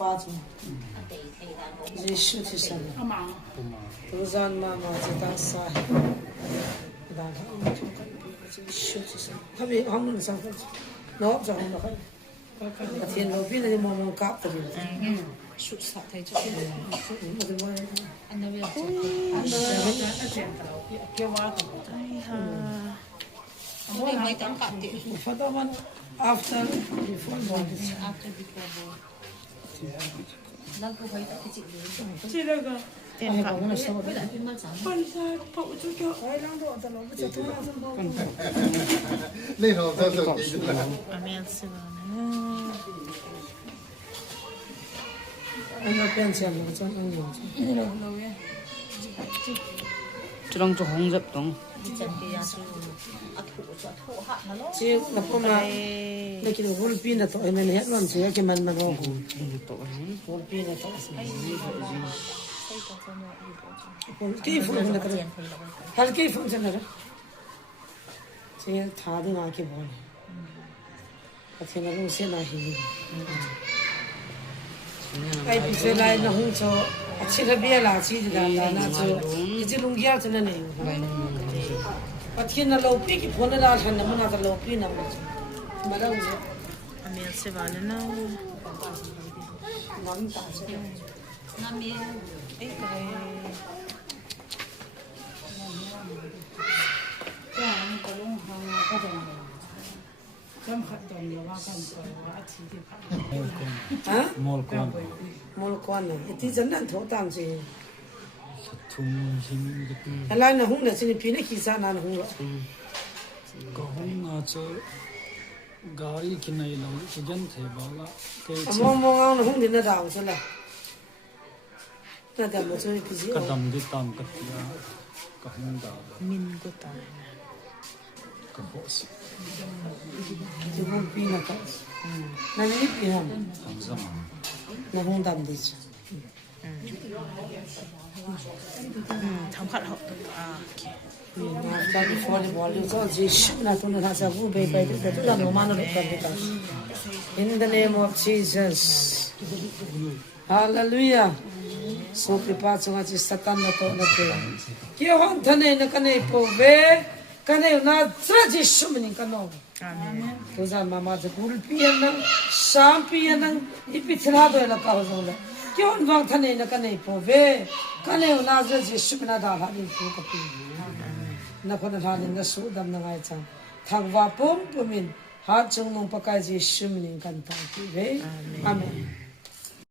빠져. 예수 지산. 도산 마마 지다 사. 그다음 예수 지산. 합이 한문 상관. 너 저건 너. thiên đầu tiên là mong cáp từ sụt sạt thấy chứ anh nói bây giờ kêu vào không mấy tấm cáp thì for the one after before born đang có mấy cái chị được rồi tiền cáp nó sao vậy phân ra phụ cho cho ai đang độ tao nó bây giờ tôi đang xong lên hồ tao rồi amen xin anh nói quen xem nó cho anh hiểu trong chỗ hông dập tông chị là con mà đây cái đồ pin là tụi mình hết luôn chị cái mình mà ngon đồ pin là tụi cái phụ là cái hal cái phụ chân là chị thà đi ngay cái bọn thì nó cũng sẽ là gì cái bị sẽ lại nó không cho chỉ là bia là chỉ là nó cho chỉ lung gia cho nên này và khi nó lâu pi cái phone là thành nó nó lâu pi nó mà đâu chứ amen sẽ vào nó ngon ta chứ năm mươi ấy cái mol quan này thì dân đang thấu tàng gì thùng hình cái lại là hung là xin pin này khi sao là hung rồi có hung cho gari cái này là cái dân thể bảo là cái mong mong nó hung đến nó đào cho là nó đào một số cái gì cái đầm cái tầm cái cái hung đào min của ta cái boss thì hung pin là cái nó ít pin hơn tham gia nó hung đầm đi chứ tham khát họ cái phone này bỏ cho gì là tôi nói sao cũng bị cái là nó mà nó được cái đó in the name of Jesus hallelujah so cái pa chung chi satan na to na te kêu hon thane na cái này po về cái này na tra Jesus mình cái nó amen tôi ra mamaจะกูเปลี่ยนนะ3ปีนะอีพิธนาด้วยละก็ซงละเกี่ยวกับทางนี้นะกันนี่พอเวกันนี่น่าจะสิบนาดาหาดิกูก็ปีนะคนทางนี้นะสู้ดำนะไงจังทางว่าปุ่มปุ่มินหาจงมงปะกายจิสุมินกันตาที่เวอาเมน